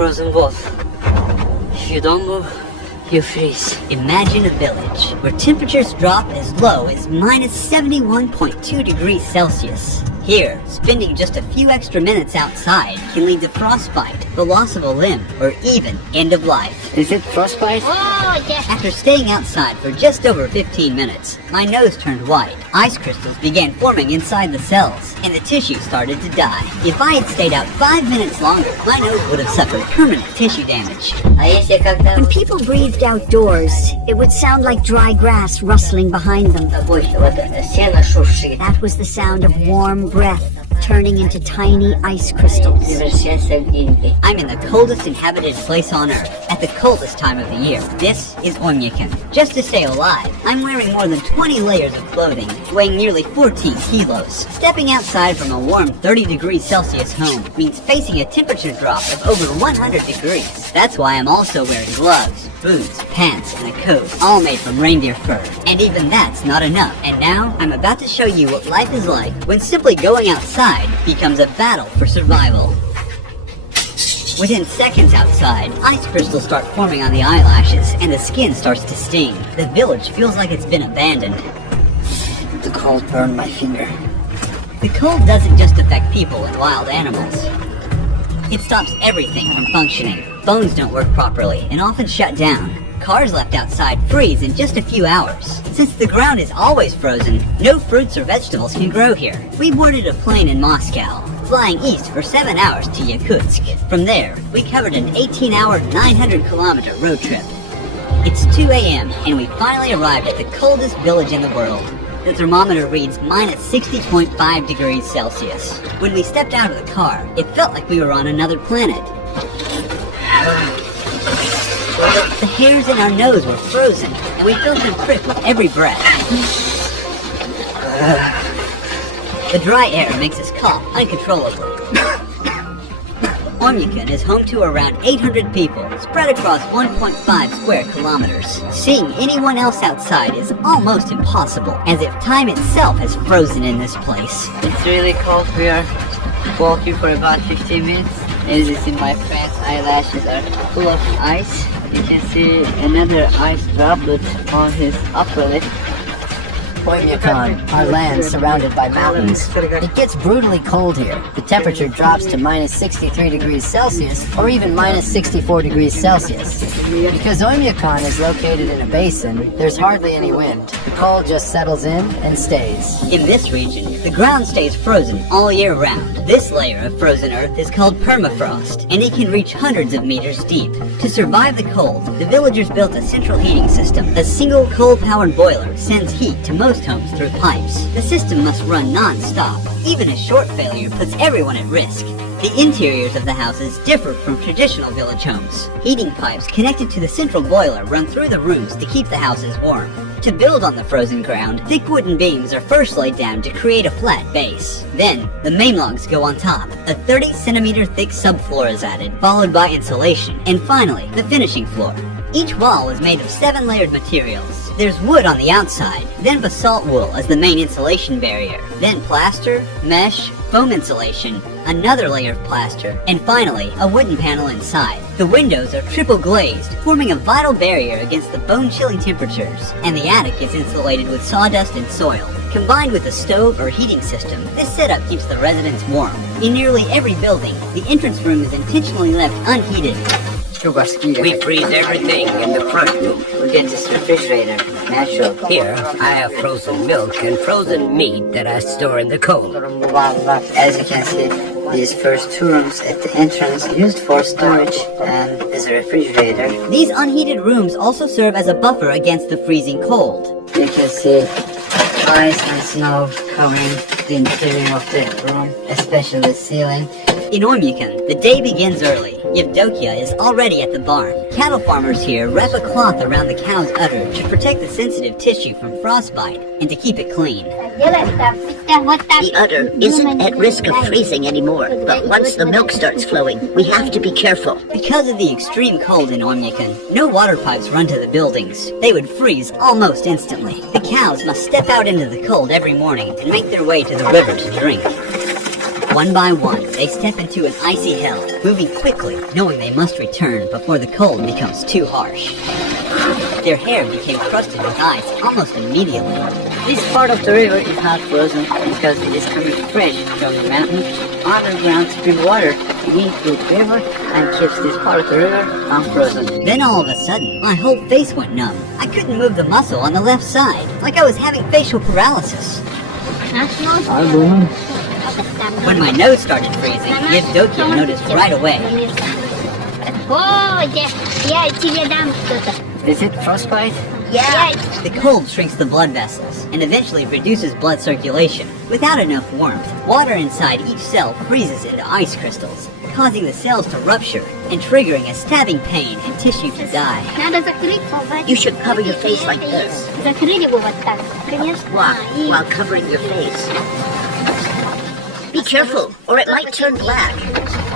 frozen wolf. If you don't move, you freeze. Imagine a village where temperatures drop as low as minus 71.2 degrees Celsius. Here, spending just a few extra minutes outside can lead to frostbite, the loss of a limb, or even end of life. Is it frostbite? Oh, yeah. After staying outside for just over 15 minutes, my nose turned white. Ice crystals began forming inside the cells, and the tissue started to die. If I had stayed out 5 minutes longer, my nose would have suffered permanent tissue damage. When people breathed outdoors, it would sound like dry grass rustling behind them. That was the sound of warm breath turning into tiny ice crystals. I'm in the coldest inhabited place on Earth, at the coldest time of the year. This is Oymyakon. Just to stay alive, I'm wearing more than 20 layers of clothing, weighing nearly 14 kilos. Stepping outside from a warm 30 degrees Celsius home means facing a temperature drop of over 100 degrees. That's why I'm also wearing gloves, boots, pants, and a coat, all made from reindeer fur. And even that's not enough. And now, I'm about to show you what life is like when simply going outside becomes a battle for survival. Within seconds outside, ice crystals start forming on the eyelashes, and the skin starts to sting. The village feels like it's been abandoned. The cold burned my finger. The cold doesn't just affect people and wild animals. It stops everything from functioning. Phones don't work properly and often shut down. Cars left outside freeze in just a few hours. Since the ground is always frozen, no fruits or vegetables can grow here. We boarded a plane in Moscow, flying east for 7 hours to Yakutsk. From there, we covered an 18-hour, 900-kilometer road trip. It's 2 a.m. and we finally arrived at the coldest village in the world. The thermometer reads minus 60.5 degrees Celsius. When we stepped out of the car, it felt like we were on another planet. The hairs in our nose were frozen, and we felt them prick with every breath. The dry air makes us cough uncontrollably. Oymyakon is home to around 800 people, spread across 1.5 square kilometers. Seeing anyone else outside is almost impossible, as if time itself has frozen in this place. It's really cold. We are walking for about 15 minutes. As you see, my friend's eyelashes are full of ice. You can see another ice droplet on his upper lip. Oymyakon, our land surrounded by mountains. It gets brutally cold here. The temperature drops to minus 63 degrees Celsius or even minus 64 degrees Celsius. Because Oymyakon is located in a basin, there's hardly any wind. The cold just settles in and stays. In this region, the ground stays frozen all year round. This layer of frozen earth is called permafrost, and it can reach hundreds of meters deep. To survive the cold, the villagers built a central heating system. A single coal-powered boiler sends heat to most homes through pipes. The system must run non-stop. Even a short failure puts everyone at risk. The interiors of the houses differ from traditional village homes. Heating pipes connected to the central boiler run through the rooms to keep the houses warm. To build on the frozen ground, thick wooden beams are first laid down to create a flat base. Then, the main logs go on top. A 30-centimeter thick subfloor is added, followed by insulation, and finally, the finishing floor. Each wall is made of 7 layered materials. There's wood on the outside, then basalt wool as the main insulation barrier, then plaster, mesh, foam insulation, another layer of plaster, and finally, a wooden panel inside. The windows are triple glazed, forming a vital barrier against the bone-chilling temperatures, and the attic is insulated with sawdust and soil. Combined with a stove or heating system, this setup keeps the residents warm. In nearly every building, the entrance room is intentionally left unheated. We freeze everything in the front room. Look at this refrigerator. Natural. Here, I have frozen milk and frozen meat that I store in the cold. As you can see, these first 2 rooms at the entrance used for storage, and there's a refrigerator. These unheated rooms also serve as a buffer against the freezing cold. You can see ice and snow covering the interior of the room, especially the ceiling. In Oymyakon, the day begins early. Yevdokia is already at the barn. Cattle farmers here wrap a cloth around the cow's udder to protect the sensitive tissue from frostbite and to keep it clean. The udder isn't at risk of freezing anymore, but once the milk starts flowing, we have to be careful. Because of the extreme cold in Oymyakon, no water pipes run to the buildings. They would freeze almost instantly. The cows must step out into the cold every morning and make their way to the river to drink. One by one, they step into an icy hell, moving quickly, knowing they must return before the cold becomes too harsh. Their hair became crusted with ice almost immediately. This part of the river is not frozen because it is coming fresh from the mountain underground spring water beneath the river and keeps this part of the river unfrozen. Then all of a sudden, my whole face went numb. I couldn't move the muscle on the left side, like I was having facial paralysis. When my nose started freezing, Nithu-Jaanu noticed right away. Is it frostbite? Yeah. The cold shrinks the blood vessels and eventually reduces blood circulation. Without enough warmth, water inside each cell freezes into ice crystals, causing the cells to rupture and triggering a stabbing pain and tissue to die. You should cover your face like this. While covering your face. Be careful, or it might turn black.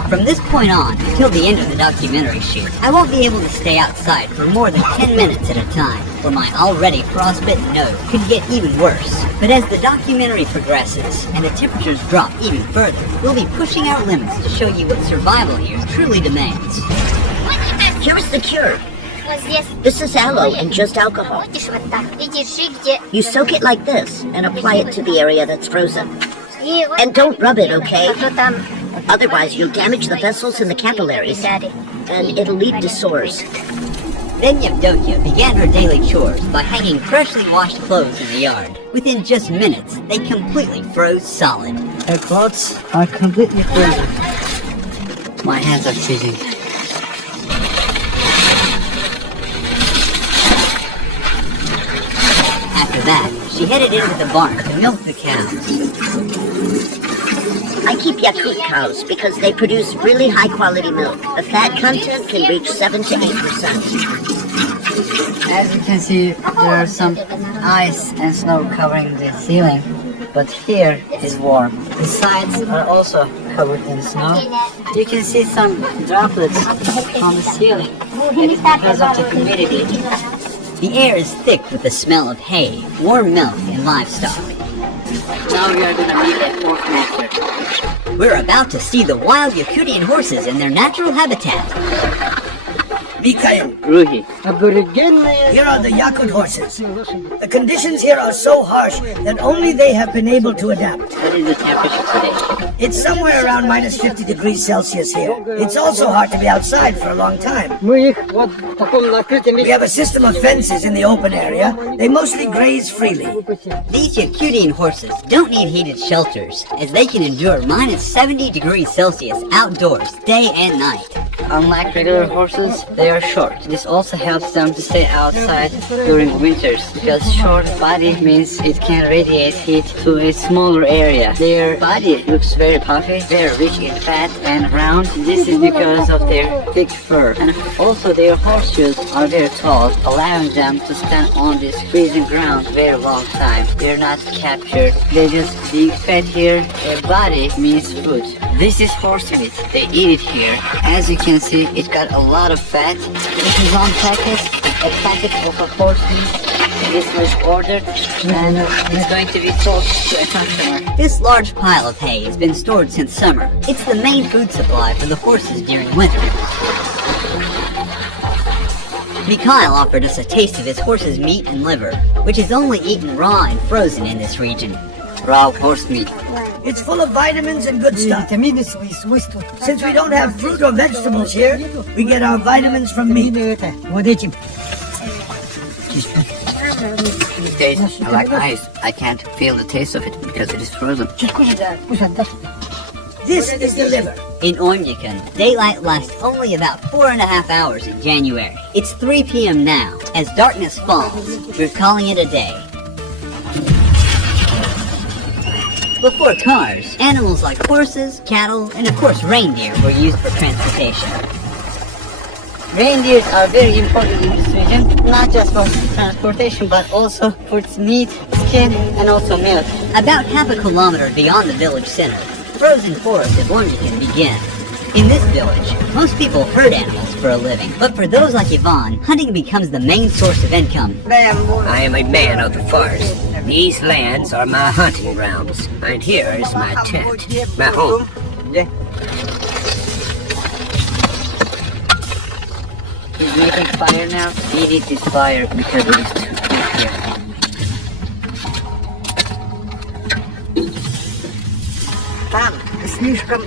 From this point on, until the end of the documentary shoot, I won't be able to stay outside for more than 10 minutes at a time, or my already frostbitten nose could get even worse. But as the documentary progresses, and the temperatures drop even further, we'll be pushing our limits to show you what survival here truly demands. Here is the cure. This is aloe and just alcohol. You soak it like this, and apply it to the area that's frozen. And don't rub it, okay? Otherwise, you'll damage the vessels in the capillaries, and it'll lead to sores. Then Nithu-Jaanu began her daily chores by hanging freshly washed clothes in the yard. Within just minutes, they completely froze solid. Her clothes are completely frozen. My hands are freezing. After that, she headed into the barn to milk the cows. I keep Yakut cows because they produce really high-quality milk. The fat content can reach 7 to 8%. As you can see, there are some ice and snow covering the ceiling, but here is warm. The sides are also covered in snow. You can see some droplets on the ceiling. It is because of the humidity. The air is thick with the smell of hay, warm milk, and livestock. Now we are going to meet a fourth monster. We're about to see the wild Yakutian horses in their natural habitat. Mikhail, Ruhi. here are the Yakut horses. The conditions here are so harsh that only they have been able to adapt. What is the temperature today? It's somewhere around minus 50 degrees Celsius here. It's also hard to be outside for a long time. We have a system of fences in the open area. They mostly graze freely. These Yakutian horses don't need heated shelters, as they can endure minus 70 degrees Celsius outdoors day and night. Unlike regular horses, they are short. This also helps them to stay outside during winters, because short body means it can radiate heat to a smaller area. Their body looks very puffy, very rich in fat and round. This is because of their thick fur. And also their horseshoes are very tall, allowing them to stand on this freezing ground very long time. They're not captured. They just being fed here. Their body means food. This is horse meat. They eat it here. As you can see, it got a lot of fat. This is one packet, a packet of a horse meat. This was ordered and it's going to be sold to a customer. This large pile of hay has been stored since summer. It's the main food supply for the horses during winter. Mikhail offered us a taste of his horse's meat and liver, which is only eaten raw and frozen in this region. Raw horse meat. It's full of vitamins and good stuff. Since we don't have fruit or vegetables here, we get our vitamins from meat. It tastes like ice. I can't feel the taste of it because it is frozen. This is the liver. In Oymyakon, daylight lasts only about 4.5 hours in January. It's 3 p.m. now. As darkness falls, we're calling it a day. Before cars, animals like horses, cattle, and of course reindeer were used for transportation. Reindeers are very important in this region, not just for transportation, but also for its meat, skin, and also milk. About half a kilometer beyond the village center, frozen forest of Oymyakon began. In this village, most people herd animals for a living, but for those like Ivan, hunting becomes the main source of income. I am a man of the forest. These lands are my hunting grounds, and here is my tent, my home. He's making fire now. He needs his fire because it is too deep here.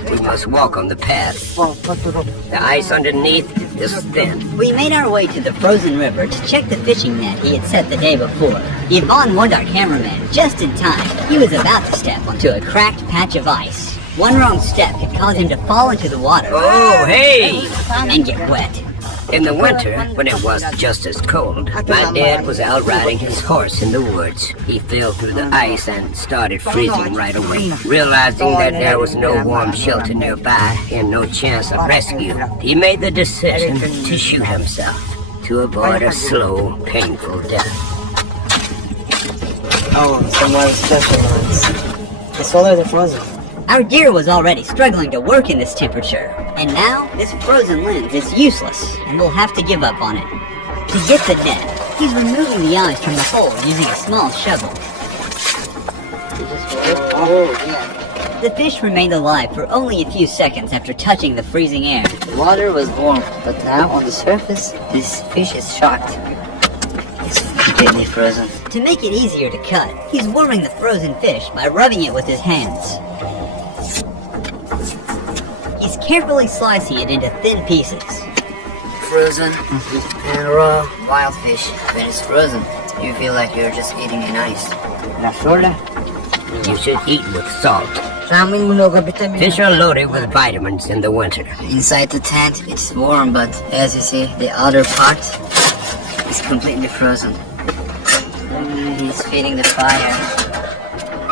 We must walk on the path. The ice underneath is thin. We made our way to the frozen river to check the fishing net he had set the day before. Yvonne warned our cameraman just in time. He was about to step onto a cracked patch of ice. One wrong step could cause him to fall into the water. Oh, hey! And get wet. In the winter, when it was just as cold, my dad was out riding his horse in the woods. He fell through the ice and started freezing right away. Realizing that there was no warm shelter nearby and no chance of rescue, he made the decision to shoot himself to avoid a slow, painful death. Oh, some more special ones. The solar, they're frozen. Our gear was already struggling to work in this temperature, and now this frozen lens is useless, and we'll have to give up on it. To get the net, he's removing the ice from the hole using a small shovel. The fish remained alive for only a few seconds after touching the freezing air. The water was warm, but now on the surface, this fish is shocked. It's completely frozen. To make it easier to cut, he's warming the frozen fish by rubbing it with his hands. He's carefully slicing it into thin pieces. Frozen and raw wild fish. When it's frozen, you feel like you're just eating an ice. You should eat with salt. Fish are loaded with vitamins in the winter. Inside the tent, it's warm, but as you see, the outer part is completely frozen. He's feeding the fire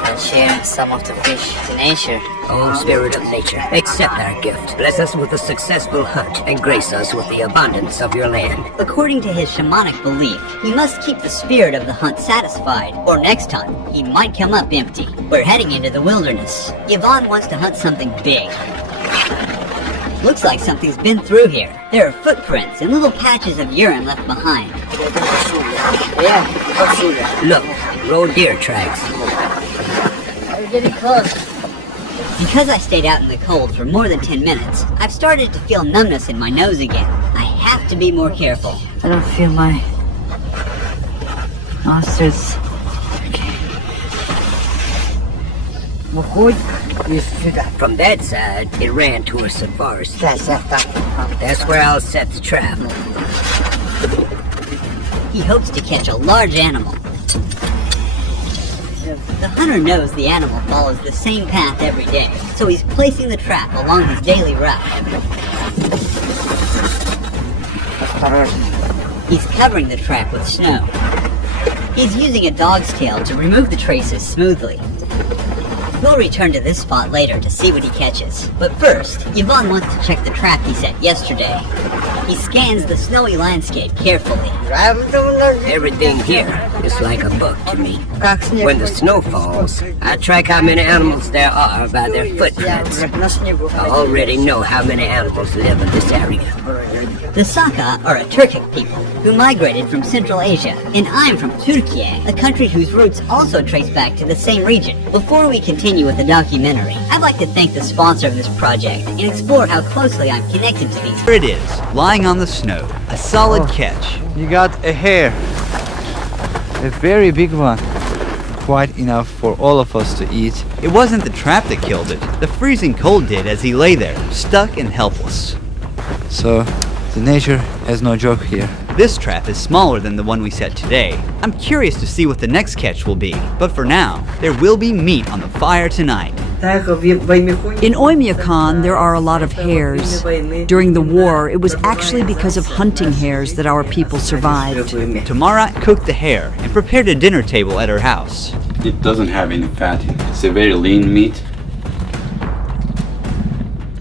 and sharing some of the fish to nature. Oh, spirit of nature, accept our gift. Bless us with a successful hunt and grace us with the abundance of your land. According to his shamanic belief, he must keep the spirit of the hunt satisfied, or next time, he might come up empty. We're heading into the wilderness. Yvonne wants to hunt something big. Looks like something's been through here. There are footprints and little patches of urine left behind. Look, road deer tracks. We're getting close. Because I stayed out in the cold for more than 10 minutes, I've started to feel numbness in my nose again. I have to be more careful. I don't feel my nostrils. From that side, it ran towards the forest. That's where I'll set the trap. He hopes to catch a large animal. The hunter knows the animal follows the same path every day, so he's placing the trap along his daily route. He's covering the trap with snow. He's using a dog's tail to remove the traces smoothly. We'll return to this spot later to see what he catches. But first, Yvonne wants to check the trap he set yesterday. He scans the snowy landscape carefully. Everything here is like a book to me. When the snow falls, I track how many animals there are by their footprints. I already know how many animals live in this area. The Saka are a Turkic people who migrated from Central Asia, and I'm from Turkey, a country whose roots also trace back to the same region. Before we continue with the documentary, I'd like to thank the sponsor of this project and explore how closely I'm connected to these. Here it is, lying on the snow. A solid catch. You got a hare. A very big one. Quite enough for all of us to eat. It wasn't the trap that killed it. The freezing cold did as he lay there, stuck and helpless. So, the nature has no joke here. This trap is smaller than the one we set today. I'm curious to see what the next catch will be, but for now, there will be meat on the fire tonight. In Oymyakon, there are a lot of hares. During the war, it was actually because of hunting hares that our people survived. Tamara cooked the hare and prepared a dinner table at her house. It doesn't have any fat in it. It's a very lean meat.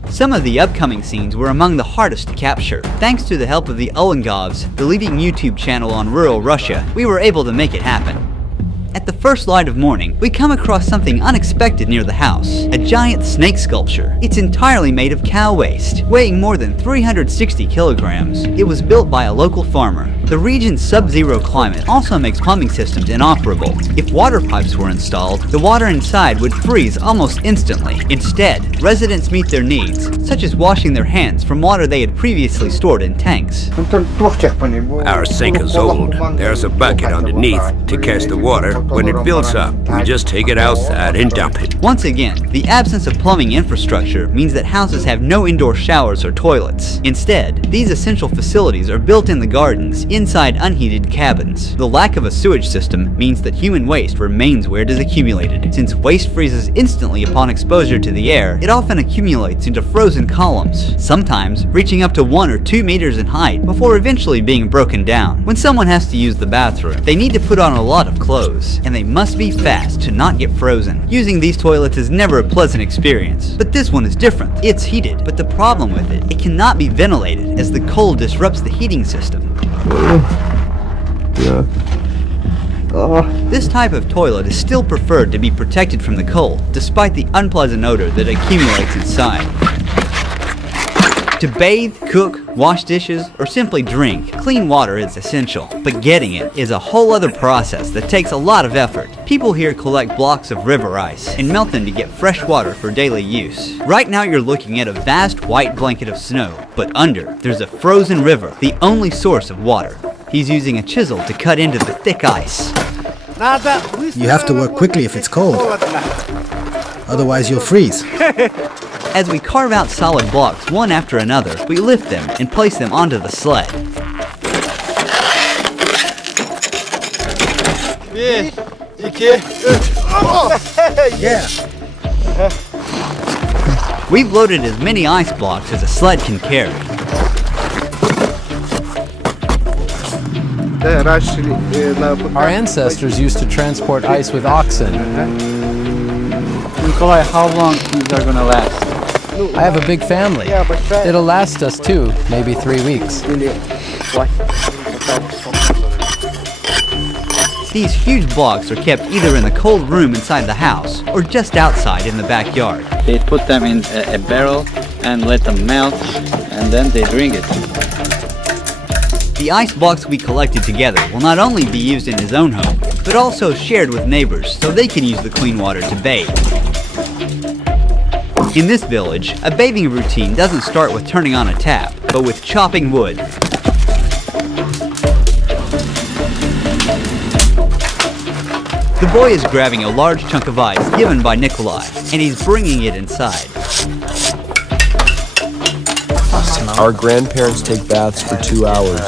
Some of the upcoming scenes were among the hardest to capture. Thanks to the help of the Ulangovs, the leading YouTube channel on rural Russia, we were able to make it happen. At the first light of morning, we come across something unexpected near the house. A giant snake sculpture. It's entirely made of cow waste, weighing more than 360 kilograms. It was built by a local farmer. The region's sub-zero climate also makes plumbing systems inoperable. If water pipes were installed, the water inside would freeze almost instantly. Instead, residents meet their needs, such as washing their hands from water they had previously stored in tanks. Our sink is old. There's a bucket underneath to catch the water. When it builds up, we just take it outside and dump it. Once again, the absence of plumbing infrastructure means that houses have no indoor showers or toilets. Instead, these essential facilities are built in the gardens, inside unheated cabins. The lack of a sewage system means that human waste remains where it is accumulated. Since waste freezes instantly upon exposure to the air, it often accumulates into frozen columns, sometimes reaching up to 1 or 2 meters in height before eventually being broken down. When someone has to use the bathroom, they need to put on a lot of clothes, and they must be fast to not get frozen. Using these toilets is never a pleasant experience, but this one is different. It's heated, but the problem with it cannot be ventilated as the cold disrupts the heating system. This type of toilet is still preferred to be protected from the cold, despite the unpleasant odor that accumulates inside. To bathe, cook, wash dishes, or simply drink, clean water is essential, but getting it is a whole other process that takes a lot of effort. People here collect blocks of river ice and melt them to get fresh water for daily use. Right now you're looking at a vast white blanket of snow, but under, there's a frozen river, the only source of water. He's using a chisel to cut into the thick ice. You have to work quickly if it's cold. Otherwise you'll freeze. As we carve out solid blocks one after another, we lift them and place them onto the sled. Yeah. We've loaded as many ice blocks as a sled can carry. Our ancestors used to transport ice with oxen. Nikolai, how long things are gonna last? I have a big family. It'll last us too, maybe 3 weeks. These huge blocks are kept either in the cold room inside the house or just outside in the backyard. They put them in a barrel and let them melt, and then they drink it. The ice blocks we collected together will not only be used in his own home, but also shared with neighbors so they can use the clean water to bathe. In this village, a bathing routine doesn't start with turning on a tap, but with chopping wood. The boy is grabbing a large chunk of ice given by Nikolai, and he's bringing it inside. Our grandparents take baths for 2 hours.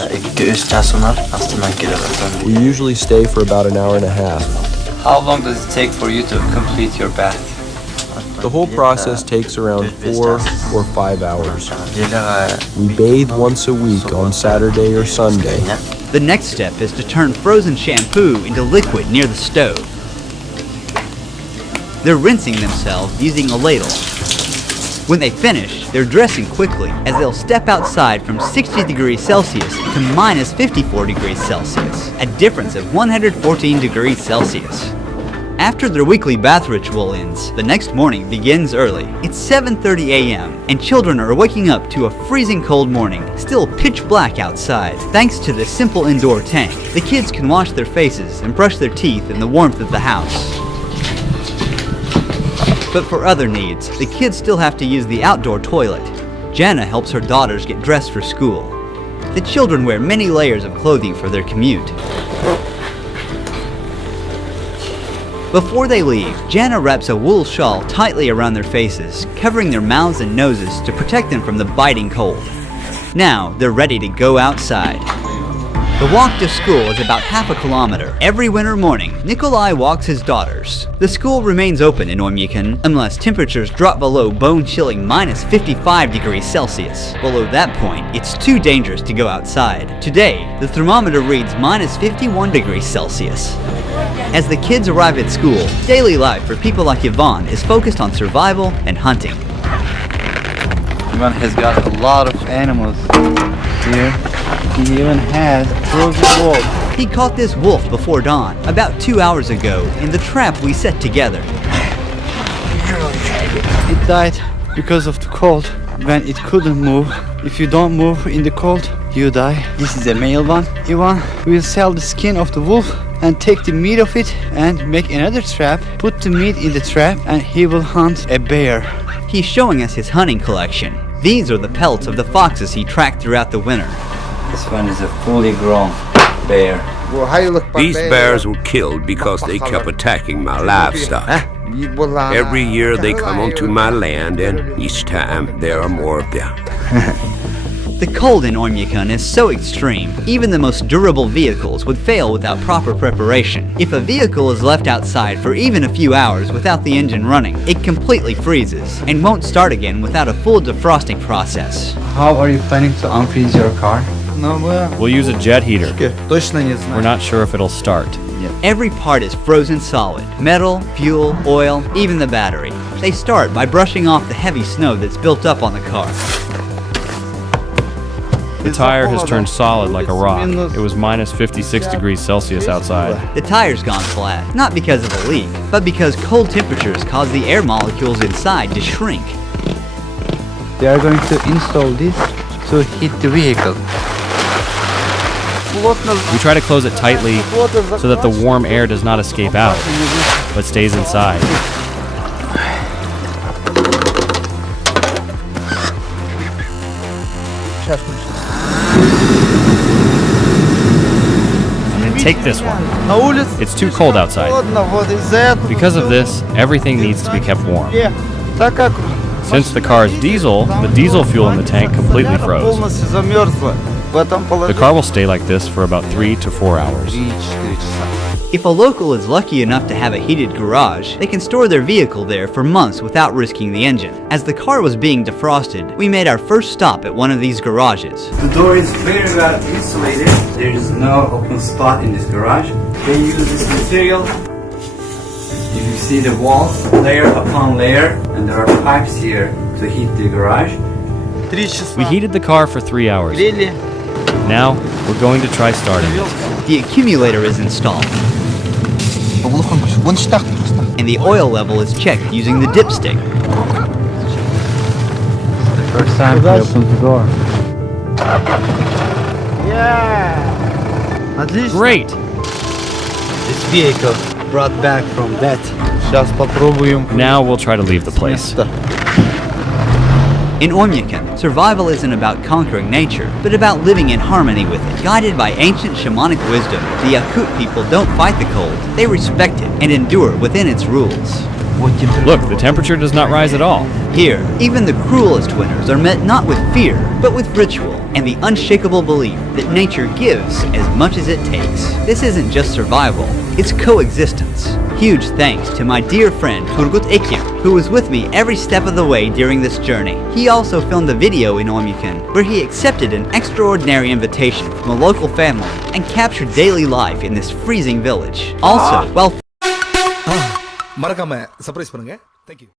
We usually stay for about an hour and a half. How long does it take for you to complete your bath? The whole process takes around 4 or 5 hours. We bathe once a week on Saturday or Sunday. The next step is to turn frozen shampoo into liquid near the stove. They're rinsing themselves using a ladle. When they finish, they're dressing quickly as they'll step outside from 60 degrees Celsius to minus 54 degrees Celsius, a difference of 114 degrees Celsius. After their weekly bath ritual ends, the next morning begins early. It's 7:30 a.m. and children are waking up to a freezing cold morning, still pitch black outside. Thanks to this simple indoor tank, the kids can wash their faces and brush their teeth in the warmth of the house. But for other needs, the kids still have to use the outdoor toilet. Jana helps her daughters get dressed for school. The children wear many layers of clothing for their commute. Before they leave, Jana wraps a wool shawl tightly around their faces, covering their mouths and noses to protect them from the biting cold. Now, they're ready to go outside. The walk to school is about half a kilometer. Every winter morning, Nikolai walks his daughters. The school remains open in Oymyakon unless temperatures drop below bone-chilling minus 55 degrees Celsius. Below that point, it's too dangerous to go outside. Today, the thermometer reads minus 51 degrees Celsius. As the kids arrive at school, daily life for people like Yvonne is focused on survival and hunting. Ivan has got a lot of animals here. He even has frozen wolf. He caught this wolf before dawn, about 2 hours ago, in the trap we set together. It died because of the cold. When it couldn't move, if you don't move in the cold, you die. This is a male one. Ivan will sell the skin of the wolf and take the meat of it and make another trap, put the meat in the trap, and he will hunt a bear. He's showing us his hunting collection. These are the pelts of the foxes he tracked throughout the winter. This one is a fully grown bear. These bears were killed because they kept attacking my livestock. Every year they come onto my land, and each time there are more of them. The cold in Oymyakon is so extreme, even the most durable vehicles would fail without proper preparation. If a vehicle is left outside for even a few hours without the engine running, it completely freezes and won't start again without a full defrosting process. How are you planning to unfreeze your car? We'll use a jet heater. We're not sure if it'll start. Every part is frozen solid. Metal, fuel, oil, even the battery. They start by brushing off the heavy snow that's built up on the car. The tire has turned solid like a rock. It was minus 56 degrees Celsius outside. The tire's gone flat, not because of a leak, but because cold temperatures cause the air molecules inside to shrink. They are going to install this to heat the vehicle. We try to close it tightly so that the warm air does not escape out, but stays inside. And then take this one. It's too cold outside. Because of this, everything needs to be kept warm. Since the car is diesel, the diesel fuel in the tank completely froze. The car will stay like this for about 3 to 4 hours. If a local is lucky enough to have a heated garage, they can store their vehicle there for months without risking the engine. As the car was being defrosted, we made our first stop at one of these garages. The door is very well insulated. There is no open spot in this garage. They use this material. If you see the walls, layer upon layer, and there are pipes here to heat the garage. We heated the car for 3 hours. Now, we're going to try starting it. The accumulator is installed, and the oil level is checked using the dipstick. The first time we opened the door. Great! This vehicle brought back from death. Now we'll try to leave the place. In Oymyakon, survival isn't about conquering nature, but about living in harmony with it. Guided by ancient shamanic wisdom, the Yakut people don't fight the cold, they respect it and endure within its rules. Look, the temperature does not rise at all. Here, even the cruelest winters are met not with fear, but with ritual and the unshakable belief that nature gives as much as it takes. This isn't just survival, it's coexistence. Huge thanks to my dear friend Turgut Ekim, who was with me every step of the way during this journey. He also filmed a video in Oymyakon where he accepted an extraordinary invitation from a local family and captured daily life in this freezing village. Also, while மறக்காம surprise பண்ணுங்க. Thank you.